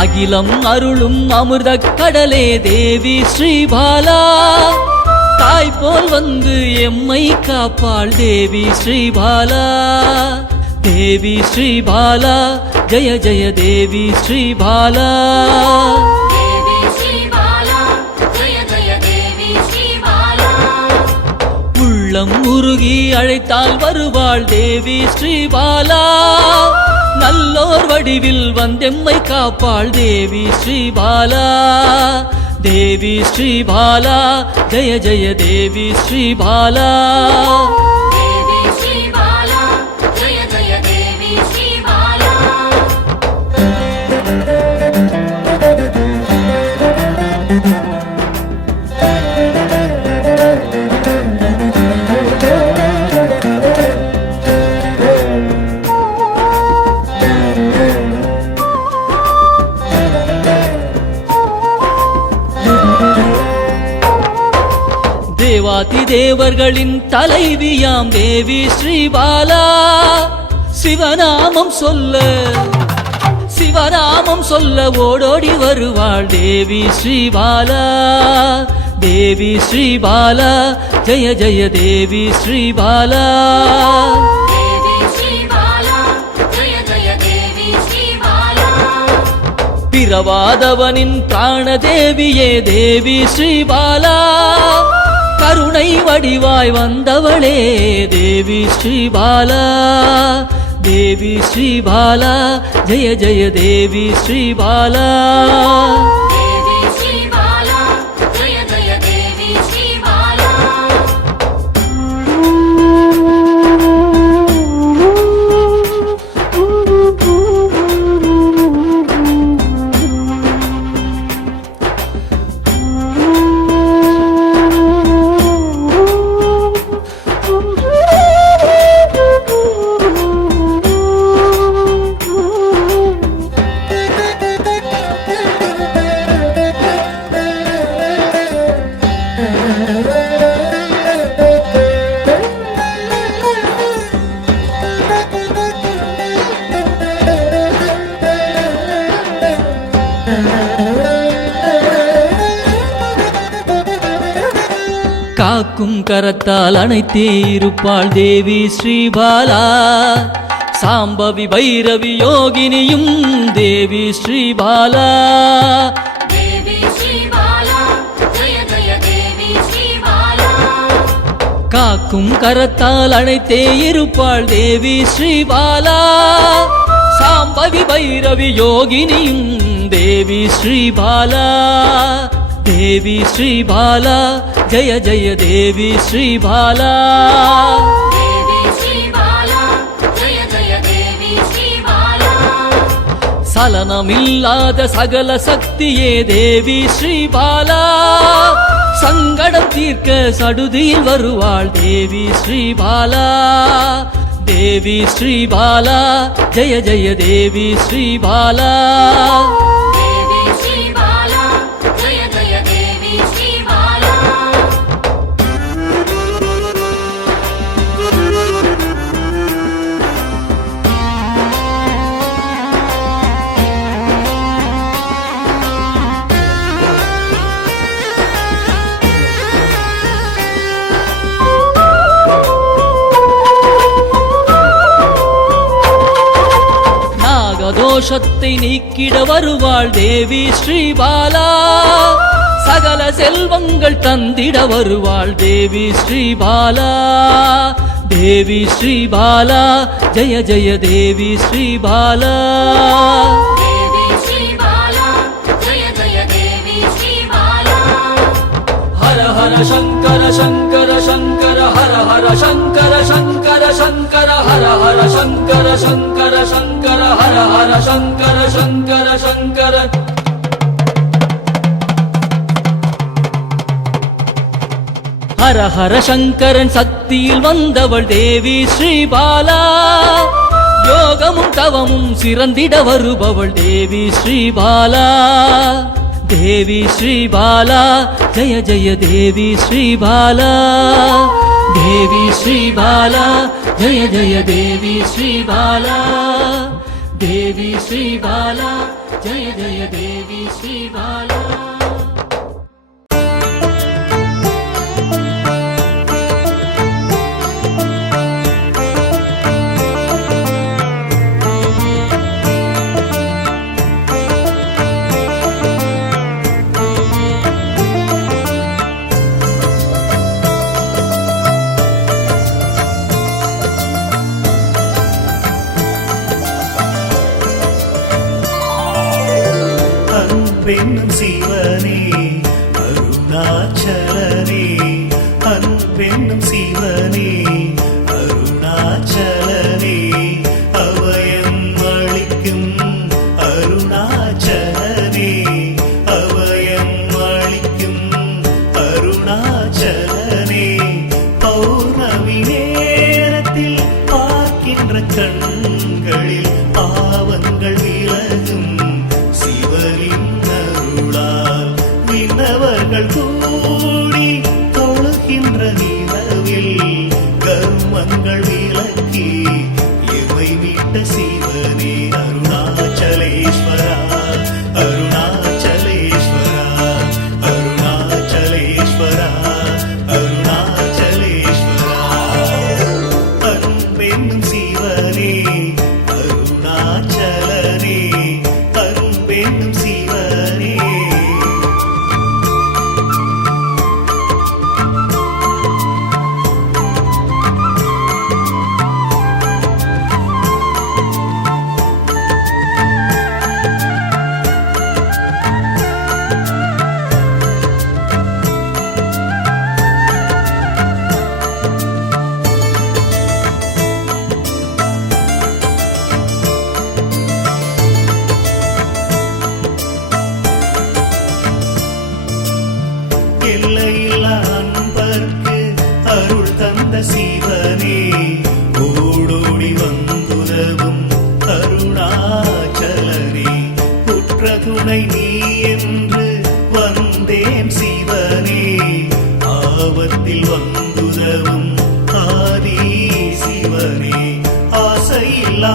அகிலம் அருளும் அமிர்த கடலே தேவி ஸ்ரீபாலா, தாய் போல் வந்து எம்மை காப்பாள் தேவி ஸ்ரீபாலா. தேவி ஸ்ரீபாலா ஜெய ஜெய தேவி ஸ்ரீபாலா. உள்ளம் உருகி அழைத்தால் வருவாள் தேவி ஸ்ரீபாலா. நல்லோர் வடிவில் வந்தெம்மை காப்பாள் தேவி ஸ்ரீபாலா. தேவி ஸ்ரீபாலா ஜெய ஜெய தேவி ஸ்ரீபாலா. தேவாதி தேவர்களின் தலைவியாம் தேவி ஸ்ரீபாலா. சிவநாமம் சொல்ல ஓடோடி வருவாள் தேவி ஸ்ரீபாலா. தேவி ஸ்ரீபாலா ஜெய ஜெய தேவி ஸ்ரீபாலா. பிறவாதவனின் பிராணதேவியே தேவி ஸ்ரீபாலா. கருணை வடிவாய் வந்தவளே தேவி ஸ்ரீபாலா. தேவி ஸ்ரீபாலா ஜெய ஜெய தேவி ஸ்ரீபாலா. காக்கும் கரத்தால் அணைத்தே இருப்பாள் தேவி ஸ்ரீபாலா. சாம்பவி பைரவி யோகினியும் தேவி ஸ்ரீபாலா. காக்கும் கரத்தால் அணைத்தே இருப்பாள் தேவி ஸ்ரீபாலா. சாம்பவி பைரவி யோகினியும் தேவி ஸ்ரீபாலா. தேவி ஸ்ரீபாலா ஜெய ஜெய தேவி ஸ்ரீபாலா. சலனமில்லாத சகல சக்தியே தேவி ஸ்ரீபாலா. சங்கடம் தீர்க்க சடுதியில் வருவாள் தேவி ஸ்ரீபாலா. தேவி ஸ்ரீபாலா ஜெய ஜெய தேவி ஸ்ரீபாலா. தோஷத்தை நீக்கிட வருவாள் தேவி ஸ்ரீபாலா. சகல செல்வங்கள் தந்திட வருவாள் தேவி ஸ்ரீபாலா. தேவி ஸ்ரீபாலா ஜெய ஜெய தேவி ஸ்ரீபாலா. ஹர ஹர சங்கர சங்கர சங்கர ஹர ஹர சங்கர சங்கர சங்கர ஹர ஹர சங்கர சங்கர சங்கர ஹர ஹர சங்கர சங்கர சங்கர. ஹர ஹர சங்கரன் சக்தியில் வந்தவள் தேவி ஸ்ரீபாலா, யோகமும் தவமும் சிறந்திட வருபவள் தேவி ஸ்ரீபாலா. தேவி ஸ்ரீபாலா ஜய ஜய தேவி ஸ்ரீபாலா, தேவி ஸ்ரீபாலா ஜய ஜய தேவி ஸ்ரீபாலா, தேவி ஸ்ரீபாலா ஜய ஜய தேவி ஸ்ரீபாலா. அன்பென்னும் சிவனே அருணாச்சலனே, அன்பென்னும் சிவனே அருணாச்சலனே, அபயம் அளிக்கும் அருணாச்சலனே, அபயம் அளிக்கும் அருணாச்சலனே. பௌர்ணமி நேரத்தில் பார்க்கின்ற கண்களில் பாவங்கள் விலகும் சிவனின் அருளால், விண்ணவர்கள் கூடி தொழுகின்ற நிலவில் கர்மங்கள் விலக்கி எவை மீட்ட சிவனே அருணாச்சலேஸ்வரா, அருணாச்சலேஸ்வரா, அருணாச்சலேஸ்வரா, அருணாச்சலேஸ்வரா. அன்பென்னும் சிவனே அருணாச்சலனே, அன்பென்னும் சிவனே. எல்லையில்லா அன்பர்க்கு அருள் தந்த சிவனே, ஓடோடி வந்துதவும் அருணாச்சலனே, உற்ற துணை நீ என்று வந்தேன் சிவனே, ஆபத்தில் வந்துதவும் ஆதி சிவனே, ஆசையில்லா